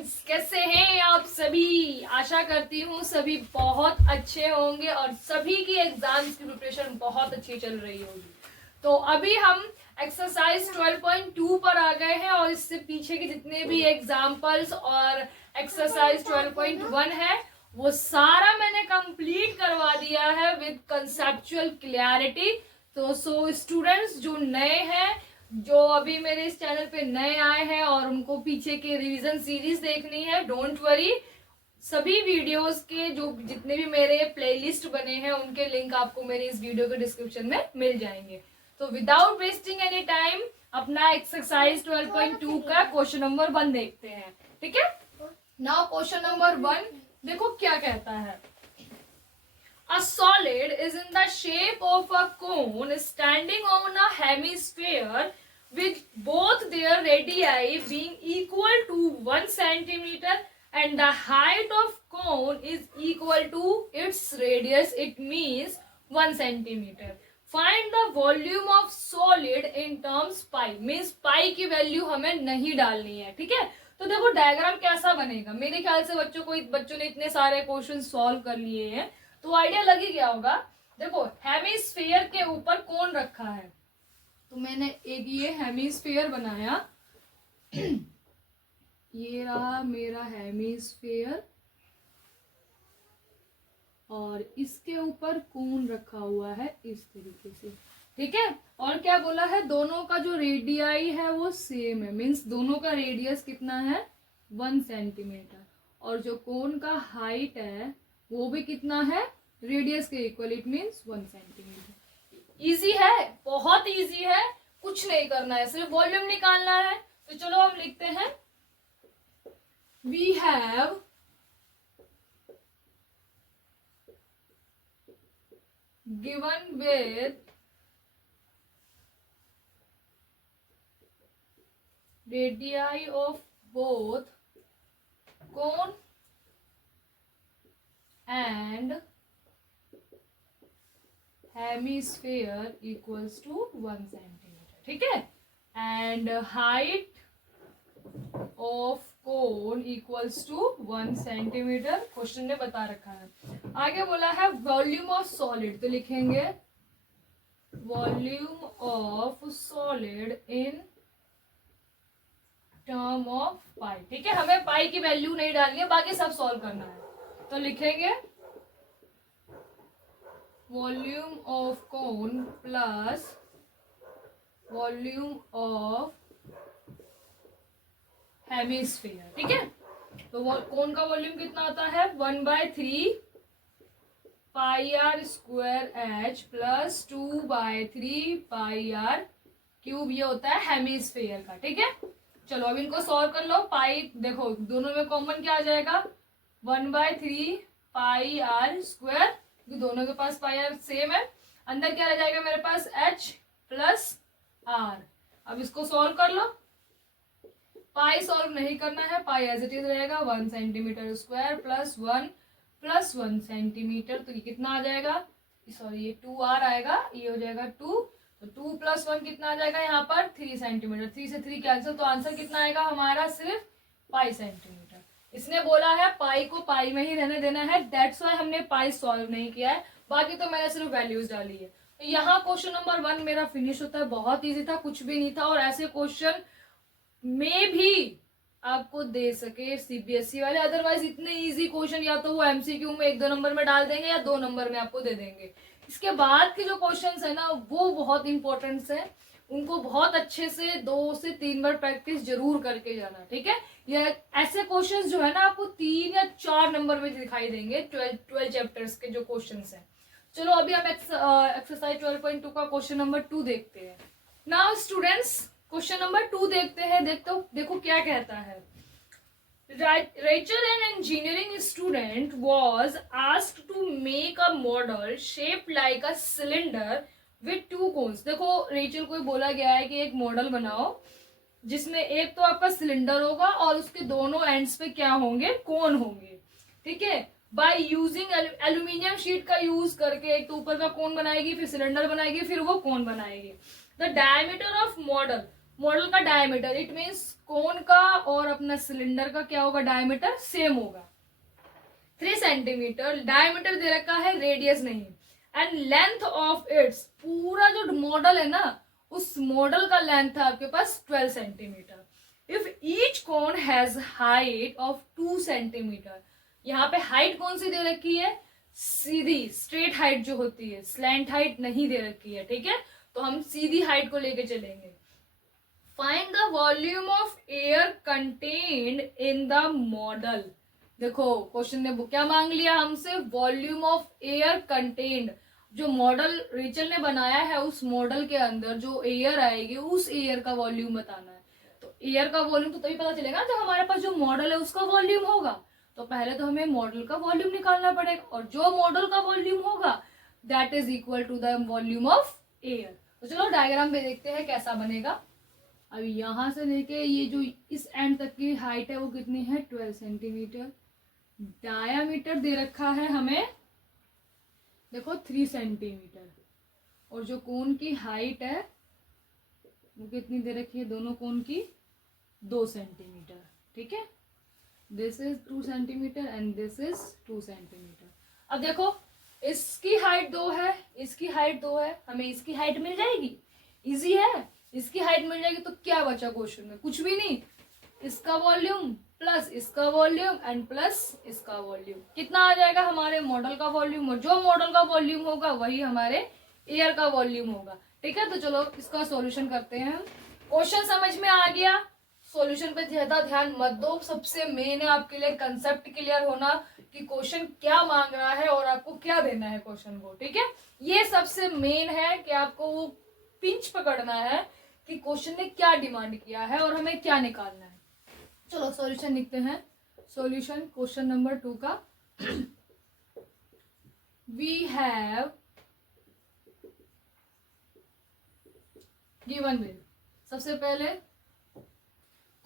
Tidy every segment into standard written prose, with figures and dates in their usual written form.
Friends, कैसे हैं आप सभी। आशा करती हूँ सभी बहुत अच्छे होंगे और सभी की एग्जाम्स की प्रिपरेशन बहुत अच्छी चल रही होगी। तो अभी हम एक्सरसाइज 12.2 पर आ गए हैं और इससे पीछे के जितने भी एग्जाम्पल्स और एक्सरसाइज 12.1 है वो सारा मैंने कंप्लीट करवा दिया है विद कंसेप्चुअल क्लैरिटी। तो स्टूडेंट्स जो नए हैं, जो अभी मेरे इस चैनल पे नए आए हैं और उनको पीछे के रिवीजन सीरीज देखनी है, डोंट वरी, सभी वीडियोस के जो जितने भी मेरे प्लेलिस्ट बने हैं उनके लिंक आपको मेरे इस वीडियो के डिस्क्रिप्शन में मिल जाएंगे। तो विदाउट वेस्टिंग एनी टाइम अपना एक्सरसाइज 12.2 का क्वेश्चन नंबर 1 देखते हैं। ठीक है, नाउ क्वेश्चन नंबर 1 देखो क्या कहता है। A solid is in the shape of a cone standing on a hemisphere with both their radii being equal to 1 centimeter and the height of cone is equal to its radius. It means 1 centimeter. Find the volume of solid in terms pi. Means pi की value हमें नहीं डालनी है। ठीक है, तो देखो diagram कैसा बनेगा। मेरे ख्याल से बच्चों ने इतने सारे क्वेश्चन सॉल्व कर लिए हैं तो आइडिया लग ही गया होगा। देखो हेमिस्फीयर के ऊपर कौन रखा है, तो मैंने एक ये हेमिस्फीयर बनाया ये रहा मेरा हेमिस्फीयर और इसके ऊपर कौन रखा हुआ है इस तरीके से। ठीक है, और क्या बोला है, दोनों का जो रेडियाई है वो सेम है। मीन्स दोनों का रेडियस कितना है, 1 सेंटीमीटर, और जो कोन का हाइट है वो भी कितना है, रेडियस के equal, it means 1 centimetre. Easy है, बहुत इजी है, कुछ नहीं करना है, सिर्फ वॉल्यूम निकालना है। तो चलो हम लिखते हैं, we have given with radii of both cone and hemisphere equals to 1 centimeter. ठीक है, and height of cone equals to 1 centimeter question ने बता रखा है। आगे बोला है वॉल्यूम ऑफ सॉलिड, तो लिखेंगे volume of solid in term of pi. ठीक है, हमें पाई की वैल्यू नहीं डालनी है, बाकी सब सॉल्व करना है। तो लिखेंगे volume of cone plus volume of hemisphere. ठीक है, तो कोन का वॉल्यूम कितना होता है, 1/3 pi r square h plus 2/3 pi r cube, ये होता है हेमिस्फीयर का। ठीक है, चलो अब इनको सॉल्व कर लो। पाई देखो दोनों में कॉमन क्या आ जाएगा, 1/3 पाई आर स्क्वायर, क्योंकि दोनों के पास पाई आर सेम है। अंदर क्या रह जाएगा मेरे पास, h प्लस आर। अब इसको सॉल्व कर लो। पाई सॉल्व नहीं करना है, पाई एज इट इज रहेगा, 1 सेंटीमीटर स्क्वायर प्लस 1 सेंटीमीटर, तो ये कितना आ जाएगा, सॉरी ये 2r आएगा, ये हो जाएगा 2, तो 2 + 1 कितना आ जाएगा यहाँ पर, 3 सेंटीमीटर। 3 से 3 कैंसिल, तो आंसर कितना आएगा हमारा, सिर्फ पाई सेंटीमीटर। इसने बोला है पाई को पाई में ही रहने देना है, दैट्स वाई हमने पाई सॉल्व नहीं किया है, बाकी तो मैंने सिर्फ वैल्यूज डाली है। तो यहाँ क्वेश्चन नंबर 1 मेरा फिनिश होता है। बहुत ईजी था, कुछ भी नहीं था, और ऐसे क्वेश्चन में भी आपको दे सके सीबीएसई वाले। अदरवाइज इतने इजी क्वेश्चन या तो वो एमसीक्यू में 1-2 नंबर में डाल देंगे या 2 नंबर में आपको दे देंगे। इसके बाद के जो क्वेश्चंस है ना वो बहुत इंपॉर्टेंट है, उनको बहुत अच्छे से 2 से 3 बार प्रैक्टिस जरूर करके जाना। ठीक है, ये ऐसे क्वेश्चंस जो है ना आपको 3 या 4 नंबर में दिखाई देंगे 12 चैप्टर्स के जो क्वेश्चंस हैं। चलो अभी हम एक्सरसाइज 12.2 का क्वेश्चन नंबर 2 देखते हैं। नाउ स्टूडेंट्स क्वेश्चन नंबर 2 देखते हैं। देखो क्या कहता है। Rachel, an engineering student, was asked to make a model shaped like a cylinder with 2 cones. देखो रेचल को बोला गया है कि एक मॉडल बनाओ जिसमें एक तो आपका सिलेंडर होगा और उसके दोनों एंड्स पे क्या होंगे, कोन होंगे। ठीक है, बाय यूजिंग एल्यूमिनियम शीट का यूज करके एक तो ऊपर का कोन बनाएगी, फिर सिलेंडर बनाएगी, फिर वो कोन बनाएगी। द डायमीटर ऑफ मॉडल का डायमीटर, इट मीन्स कोन का और अपना सिलेंडर का क्या होगा, डायमीटर सेम होगा 3 सेंटीमीटर। डायमीटर दे रखा है, रेडियस नहीं। एंड लेंथ ऑफ इट्स, पूरा जो मॉडल है ना उस मॉडल का लेंथ है आपके पास 12 centimetre. If each cone has height of 2 centimetre, यहाँ पे हाइट कौन सी दे रखी है, सीधी स्ट्रेट हाइट जो होती है, स्लैंट हाइट नहीं दे रखी है, ठीक है। तो हम सीधी हाइट को लेके चलेंगे। Find the volume of air contained in the model. देखो क्वेश्चन ने क्या मांग लिया हमसे, वॉल्यूम ऑफ एयर कंटेन्ड, जो मॉडल रेचल ने बनाया है उस मॉडल के अंदर जो एयर आएगी उस एयर का वॉल्यूम बताना है। तो एयर का वॉल्यूम तो तभी पता चलेगा जब हमारे पास जो मॉडल है उसका वॉल्यूम होगा। तो पहले तो हमें मॉडल का वॉल्यूम निकालना पड़ेगा, और जो मॉडल का वॉल्यूम होगा that is equal to the volume of air. तो चलो डायग्राम पे देखते हैं कैसा बनेगा। अब यहां से लेके ये जो इस एंड तक की हाइट है वो कितनी है, 12 सेंटीमीटर। डायामीटर दे रखा है हमें देखो 3 सेंटीमीटर, और जो कोन की हाइट है वो कितनी दे रखी है, दोनों कोन की 2 सेंटीमीटर, ठीक है। This is 2 centimetre and this is 2 centimetre. अब देखो इसकी हाइट 2 है, इसकी हाइट 2 है, हमें इसकी हाइट मिल जाएगी, इजी है। इसकी हाइट मिल जाएगी तो क्या बचा क्वेश्चन में, कुछ भी नहीं। इसका वॉल्यूम प्लस इसका वॉल्यूम एंड प्लस इसका वॉल्यूम, कितना आ जाएगा हमारे मॉडल का वॉल्यूम, और जो मॉडल का वॉल्यूम होगा वही हमारे एयर का वॉल्यूम होगा, ठीक है। तो चलो इसका सॉल्यूशन करते हैं हम। क्वेश्चन समझ में आ गया, सॉल्यूशन पे ज्यादा ध्यान मत दो, सबसे मेन है आपके लिए कंसेप्ट क्लियर होना कि क्वेश्चन क्या मांग रहा है और आपको क्या देना है क्वेश्चन को, ठीक है। ये सबसे मेन है कि आपको वो पिंच पकड़ना है कि क्वेश्चन ने क्या डिमांड किया है और हमें क्या निकालना है। चलो सॉल्यूशन लिखते हैं। सॉल्यूशन क्वेश्चन नंबर 2 का, वी हैव गिवन विद, सबसे पहले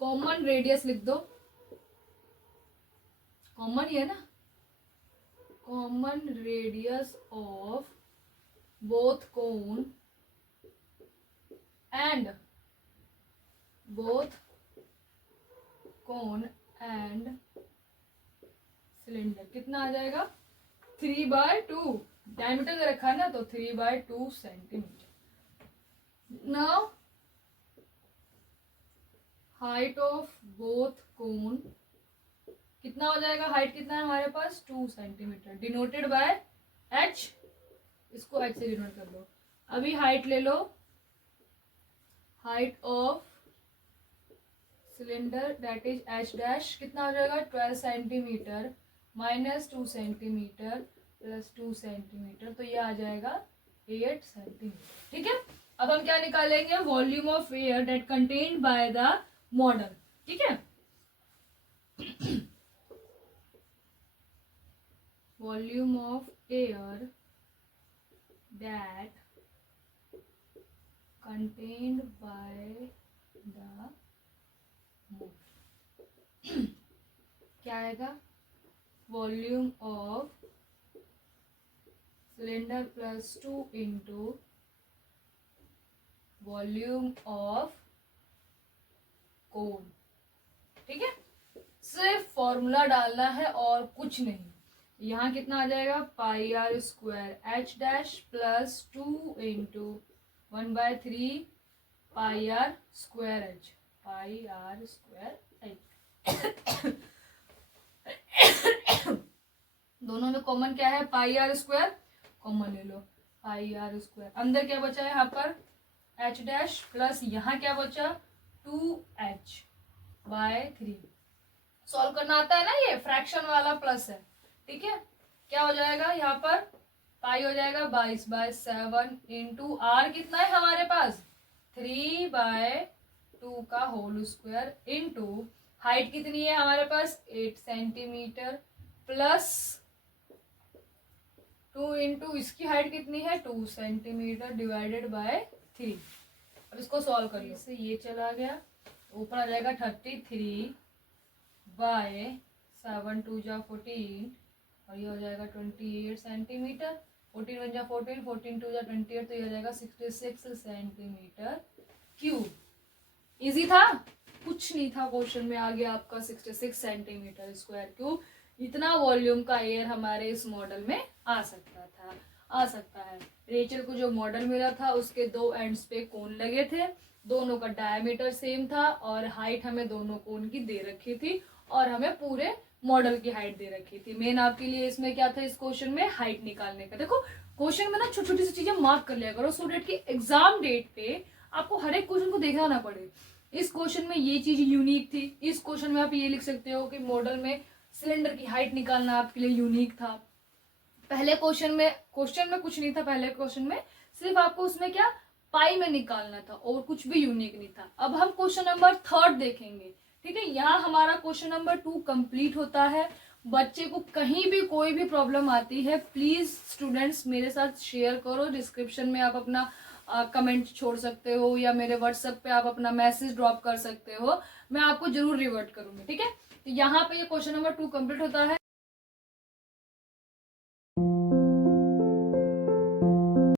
कॉमन रेडियस लिख दो, कॉमन ही है ना, common radius of both cone and both cone and cylinder कितना आ जाएगा, 3/2। डायमीटर दे रखा है ना तो 3/2 centimetre. Now height of both cone कितना हो जाएगा, हाइट कितना है हमारे पास 2 सेंटीमीटर, डिनोटेड बाय h, इसको h से डिनोट कर लो। अभी हाइट ले लो, height of cylinder that is h dash, कितना हो जाएगा 12 centimetre minus 2 centimetre plus 2 centimetre, तो ये आ जाएगा 8 सेंटीमीटर, ठीक है। अब हम क्या निकालेंगे, volume of air that contained by the model, ठीक है। Volume of air that contained by the model क्या आएगा, volume of cylinder plus 2 into volume of cone, ठीक है। सिर्फ फॉर्मूला डालना है और कुछ नहीं। यहाँ कितना आ जाएगा, pi r square h dash plus 2 into 1/3 pi r square h, pi r square h. दोनों में कॉमन क्या है, पाई आर स्क्वायर, कॉमन ले लो, पाई आर स्क्वायर। अंदर क्या बचा है यहाँ पर एच डैश प्लस यहाँ क्या बचा 2h/3। सॉल्व करना आता है ना, ये फ्रैक्शन वाला प्लस है, ठीक है। क्या हो जाएगा यहाँ पर, पाई हो जाएगा 22/7 इंटू आर कितना है हमारे पास 3/2 का होल स्क्वायर इंटू हाइट कितनी है हमारे पास 8 सेंटीमीटर प्लस 2 इंटू इसकी हाइट कितनी है 2 सेंटीमीटर डिवाइडेड बाय 3। अब इसको सॉल्व करिए, इससे ये चला गया, ऊपर आ जाएगा 33/7 2 जा 14 और ये हो जाएगा 28 सेंटीमीटर, 14 1 जा 14, 14 2 जा 28, तो ये हो जाएगा 66 सेंटीमीटर क्यूब। इजी था, कुछ नहीं था क्वेश्चन में, आ गया आपका 66 सेंटीमीटर स्क्वायर क्यूब। इतना वॉल्यूम का एयर हमारे इस मॉडल में आ सकता है। रेचल को जो मॉडल मिला था उसके दो एंड्स पे कोन लगे थे, दोनों का डायमीटर सेम था और हाइट हमें दोनों कोन की दे रखी थी और हमें पूरे मॉडल की हाइट दे रखी थी। मेन आपके लिए इसमें क्या था, इस क्वेश्चन में हाइट निकालने का। देखो क्वेश्चन में ना छोटी छोटी सी चीजें मार्क कर लिया करो, सो डेट की एग्जाम डेट पे आपको हर एक क्वेश्चन को देखना ना पड़े। इस क्वेश्चन में ये चीज यूनिक थी, इस क्वेश्चन में आप ये लिख सकते हो कि मॉडल में सिलेंडर की हाइट निकालना आपके लिए यूनिक था। पहले क्वेश्चन में कुछ नहीं था, पहले क्वेश्चन में सिर्फ आपको उसमें क्या पाई में निकालना था और कुछ भी यूनिक नहीं था। अब हम क्वेश्चन नंबर 3 देखेंगे, ठीक है। यहाँ हमारा क्वेश्चन नंबर 2 कंप्लीट होता है। बच्चे को कहीं भी कोई भी प्रॉब्लम आती है, प्लीज स्टूडेंट्स मेरे साथ शेयर करो। डिस्क्रिप्शन में आप अपना कमेंट छोड़ सकते हो या मेरे व्हाट्सएप पे आप अपना मैसेज ड्रॉप कर सकते हो, मैं आपको जरूर रिवर्ट करूंगी, ठीक है। तो यहाँ पे ये क्वेश्चन नंबर 2 कंप्लीट होता है।